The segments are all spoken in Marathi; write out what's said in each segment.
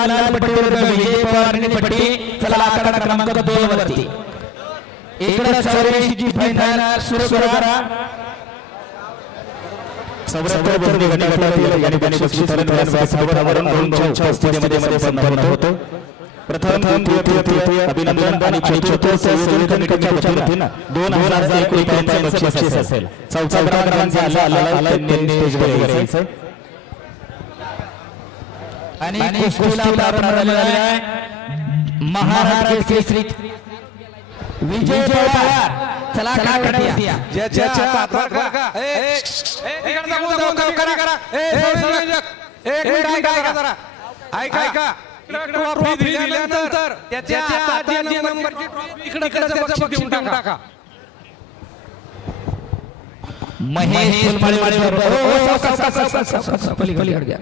लाल लाल पट्टीवर विजय पवार निळी पट्टी चला आकडा क्रमांक दोन वरती इकडे चौऱ्याऐंशी फायनल सुरू करा या ठिकाणी बक्षीस व्यासपीठावरून संपन्न होतं प्रथम तृतीय तृतीय अभिनंदन आणि चतुर्थ संयोजन कमिटीच्या वतीनं दोन हजार एक रुपयांचे बक्षीस असेल चौथा क्रमांक आला आला आला त्यांनी स्टेजवर यायचं आणि कुस्तीला प्रारंभ झालेला आहे महाराष्ट्र केसरी विजय चला. ज्याच्या हातात बघा. ए, ए, ए, इकडचा मुद्दा कमी करा, करा. ए, ए, संयोजक, एक मिनिट ऐका जरा. ऐका ऐका ट्रॉफी दिल्यानंतर त्याच्या हातात जे नंबरची ट्रॉफी इकडे त्याचं बक्षीस देऊन टाका महेश फुलमाळी बरोबर. ओ, ओ, सावकाश, सावकाश, सावकाश, सावकाश. पलीकडे पलीकडे घ्या.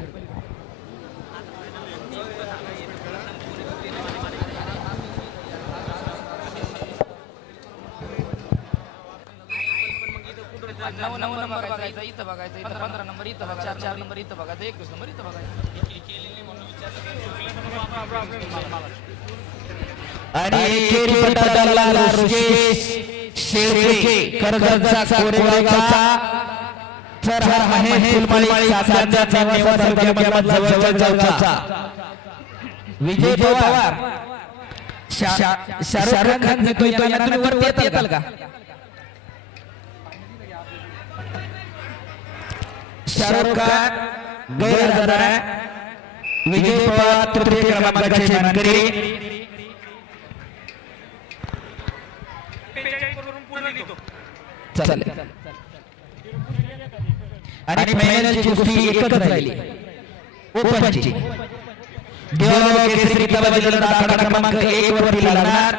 नऊ नऊ बघायचा इथं बघायचं इथं पंधरा नंबर इथं बघा. चार चार नंबर इथं बघायचं एकवीस नंबर इथं बघायचं आणि एकेरी पटाला ऋषेश शेळके कर्जतचा कोरेगावचा तर हा महेश फुलमाळी चांदण्याचा नेवासा तालुक्यामधला गावचा विजय पवार. शाहरुख खान देतोय तो यांना तुम्ही वरती येताल का? शाहरुख खान गैरहजर आहे विजय पवार तृतीय क्रमांकाचे मानकरी चालेल आणि फायनलची कुस्ती एकच राहिली ओपनची देवाभाऊ केसरी किताब दिलेला आकडा क्रमांक एक वरती लागणार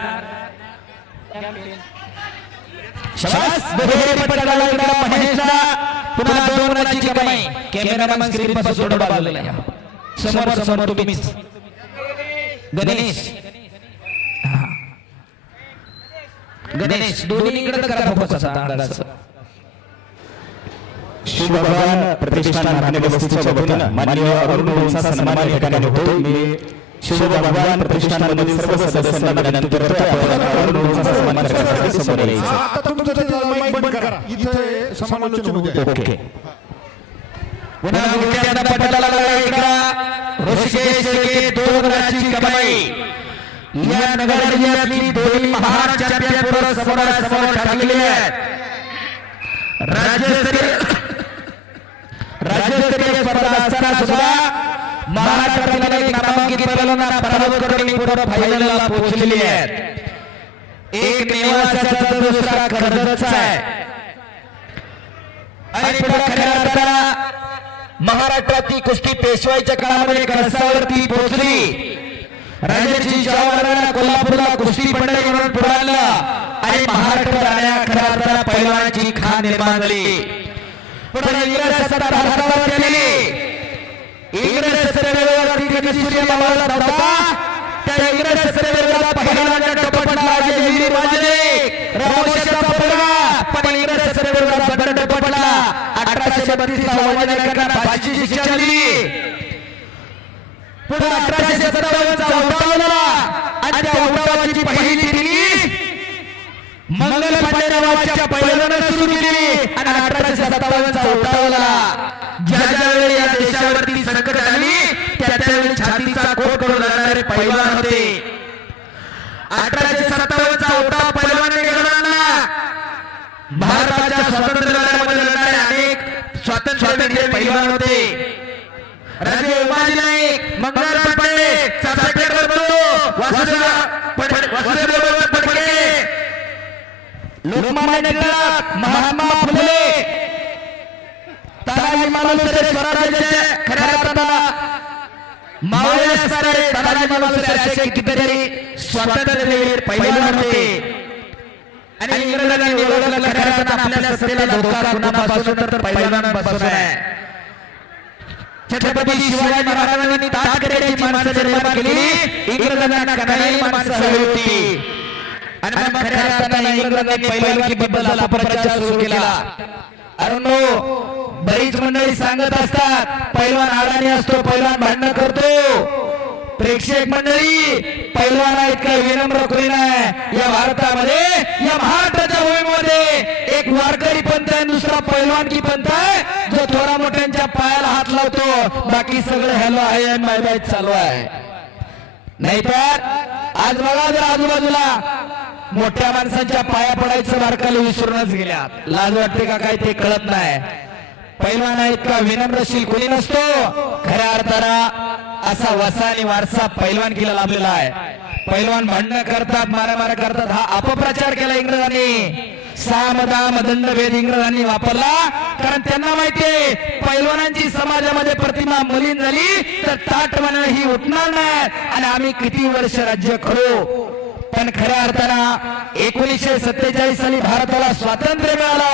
शाबास महेशला पुन्हा दोन रनाची कमाई. कॅमेरामॅन स्क्रीन पासून सोडून या. समोर समोर तुम्हीच. गणेश. गणेश दोन्ही इकडे करा फोकस आता. श्री भगवान प्रतिष्ठान मान्य व्यवस्थेच्या वतीनं माननीय अरुण भाऊंचा सन्मान या ठिकाणी होतो मी शिव भगवान प्रतिष्ठानमधील सर्व सदस्यांना विनंती करतो आपण अरुण भाऊंचा सन्मान करण्यासाठी समोर यायचं. आता तुमचं ते माईक बंद करा. इथे समालोचन होऊ द्या. ओके. पुन्हा गुडघ्याचा पटाला लागला इकडं. ऋषिकेश शेळके दोन रनाची कमाई. या नगर जिल्ह्यातली दोन्ही महान चॅम्पियन पुढे समोरासमोर ठरलेली आहेत. राज्यस्तरीय राज्यस्तरीय स्पर्धा असताना सुद्धा महाराष्ट्रातील अनेक नामांकित पैलवानांना पराभूत करून पुढे फायनलला पोहोचलेली आहेत. एक नेवासाचा तर दुसरा कर्जतचा आहे. आणि पुढे खऱ्या अर्थानं महाराष्ट्रातील कुस्ती पेशवाईच्या काळामध्ये कळसावरती पोहोचली. राजाची कोल्हापूरला कुस्ती मंडळी म्हणून पुढे आणलं आणि महाराष्ट्र राण्या खऱ्या अर्थानं पैलवानाची खान निर्माण झाली. पण इंग्रज सत्ता भारतावर आलेली इंग्रज सूर्य मावळला त्या इंग्रज सत्तेविरोधात पहिल्यांदा टपटला राजे हिरी वाजले रावशेचा पडला पण इंग्रज सत्तेविरोधात बंड अठराशे बत्तीस ला वैज्ञानिकांना फाशी शिक्षा दिली पुन्हा अठराशे सत्तावन्नचा उठाव आणि त्या उठावाची पहिली दिली मंगल पांडे नावाच्या पैलवान होते राजे उमाजी नाईक मंगल पांडे चाफेकर बंधू वासुदेव पड- लोकमान्य टिळक महात्मा फुले. तानाजी मालुसरे स्वराज्याचे खऱ्या मावळे असणारे तानाजी मालुसरे असे कितीतरी स्वातंत्र्यवीर पैलवान होते आणि इंग्रजांनी ओळखलं खऱ्या अर्थानं आपल्या सत्तेला धोका कुणापासून तर पैलवानांपासून आहे. छत्रपती शिवाजी महाराजांनी ताकदेची माणसं निर्माण केली. इंग्रजांना कणाई माणसं हवी होती. आणि मग खऱ्या अर्थाने इंग्रजांनी पैलवानकी बद्दल अपप्रचार सुरू केला. अरुणो बरीच मंडळी सांगत असतात पहिलवान आडाणी असतो पहिलवान भांडण करतो. प्रेक्षक मंडळी पैलवाना इतका विनम्र कोणी नाही. या भारतामध्ये या महाराष्ट्राच्या भूमीमध्ये एक वारकरी पंथ आहे दुसरा पैलवानकी पंथ आहे जो थोडा मोठ्यांच्या पायाला हात लावतो. बाकी सगळं हॅलो आहे आणि बाय बाय चालू आहे. नाहीतर आज बघा जर आजूबाजूला मोठ्या माणसांच्या पाया पडायचं वारकाला विसरूनच गेल्या लाज वाटते का काय ते कळत नाही. पैलवाना इतका विनम्रशील कोणी नसतो. खऱ्या अर्थाला असा वसा आणि वारसा पैलवान किल्ला लाभलेला आहे. पैलवान भांडणं करतात मारामारा करतात हा अपप्रचार केला इंग्रजांनी. सामदाम दंडभेद इंग्रजांनी वापरला. कारण त्यांना माहितीये पैलवानांची समाजामध्ये प्रतिमा मलिन झाली तर ताट म्हणणं ही उठणार नाही. आणि आम्ही किती वर्ष राज्य करू? पण खऱ्या अर्थानं एकोणीसशे सत्तेचाळीस साली भारताला स्वातंत्र्य मिळालं.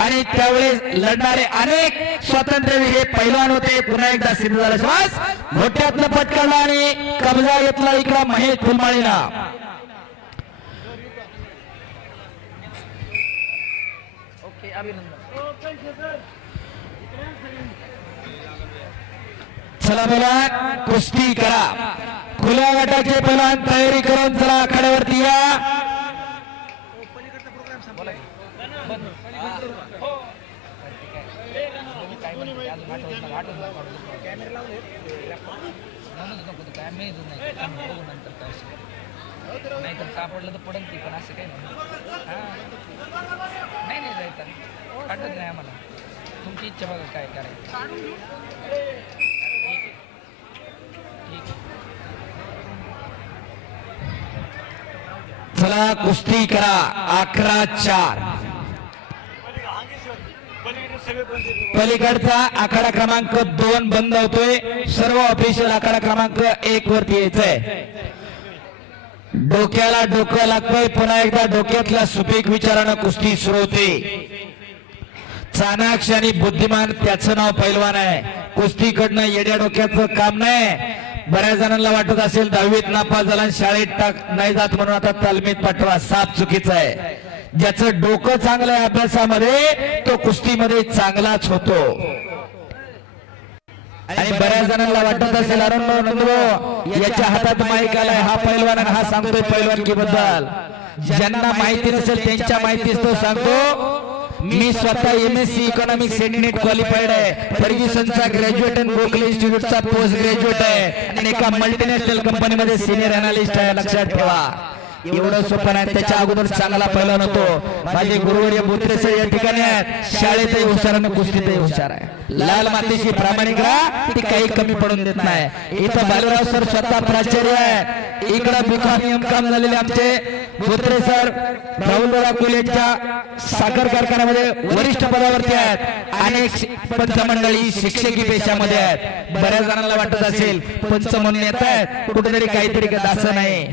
आणि त्यावेळेस लढणारे अनेक स्वातंत्र्य हे पैलवान होते. पुन्हा एकदा सिद्ध झाला श्वास मोठ्यातनं पटकावला आणि कब्जा घेतला इकडा महेश फुलमाळीला चला पैलवान कुस्ती करा. खुल्या गटाचे पैलवान तयारी करून चला आखाड्यावरती या म्हणूनच नको ते काय माहितच नाही काय नंतर काय नाही तर सापडलं तर पडेल ती पण असं काही नाही नाही नाही जायचं वाटत नाही आम्हाला तुमची इच्छा बघा काय करायचं ठीक चला कुस्ती करा अकरा चार. पलीकडचा आखाडा क्रमांक दोन बंद होतोय. सर्व ऑफिशियल आखाडा क्रमांक एक वरती यायचंय. डोक्याला डोकं लागतंय. पुन्हा एकदा डोक्यातल्या सुपीक विचारानं कुस्ती सुरू होते. चाणाक्ष आणि बुद्धिमान त्याचं नाव पैलवान आहे. कुस्तीकडनं येड्या डोक्याचं काम नाही. बऱ्याच जणांना वाटत असेल दहावीत नापास झाला आणि शाळेत टाक नाही जात म्हणून आता तालमीत पाठवा. साप चुकीचं आहे. ज्याचं डोकं चांगलं आहे अभ्यासामध्ये तो कुस्तीमध्ये चांगलाच होतो. आणि बऱ्याच जणांना वाटत असेल अरुण भाऊ, नंदभाऊ, याच्या हातात माईक आलाय हा पैलवान आणि हा सांगतोय पैलवानकी बद्दल. ज्यांना माहिती नसेल त्यांच्या माहितीच तो सांगतो मी स्वतः M S C economics set and net qualified आहे. फर्ग्युसनचा ग्रॅज्युएट आणि गोखले इन्स्टिट्यूटचा पोस्ट ग्रॅज्युएट आहे. आणि एका मल्टीनॅशनल कंपनीमध्ये सिनियर अनालिस्ट आहे लक्षात ठेवा. एवढं सोपं नाही त्याच्या अगोदर चांगला पैलवान होतो माझे गुरुवर्य बोत्रे सर या ठिकाणी आहेत. शाळेतही हुशार आणि कुस्तीतही हुशार आहे लाल मातेची प्रामाणिक राहा ती काही कमी पडून देत नाही. इथं बालराव सर स्वतः प्राचार्य आहे इकडं बिकॉम एम काम झालेले आमचे बोत्रे सर राहुल कोलेच्या साखर कारखान्यामध्ये वरिष्ठ पदावरती आहेत. अनेक शि- पंचमंडळी शिक्षकी पेशामध्ये आहेत. बऱ्याच जणांना वाटत असेल पंच म्हणून येत आहेत कुठेतरी काहीतरी असं नाही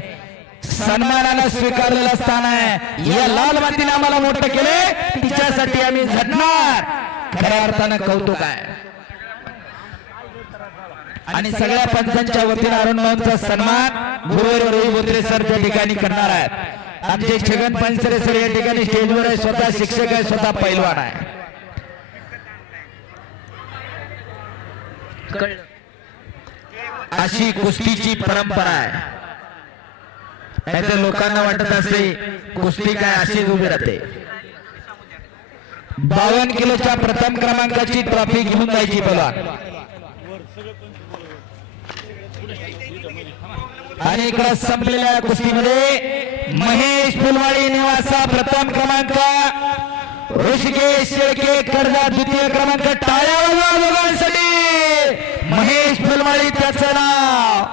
सन्मानानं स्वीकारलेलं स्थान आहे. या लाल मातीने आम्हाला मोठं केले तिच्यासाठी आम्ही झटणार. खऱ्या अर्थानं कौतुक आहे. आणि सगळ्या पंचांच्या वतीने अरुण सन्मान गुरुवारी बोत्रे सर त्या ठिकाणी करणार आहेत. आमचे छगन पंचरे सर या ठिकाणी स्टेजवर आहे. स्वतः शिक्षक आहे स्वतः पैलवान आहे. अशी कुस्तीची परंपरा आहे. नाहीतर लोकांना वाटत असे कुस्ती काय अशीच उभी राहते. बावन किलोच्या प्रथम क्रमांकाची ट्रॉफी घेऊन जायची बघा आणि इकडे संपलेल्या कुस्तीमध्ये महेश फुलवाडी निवासा प्रथम क्रमांक ऋषिकेश शेळके कर्जा द्वितीय क्रमांक टाळ्यावर महेश फुलवाडी त्याचं नाव.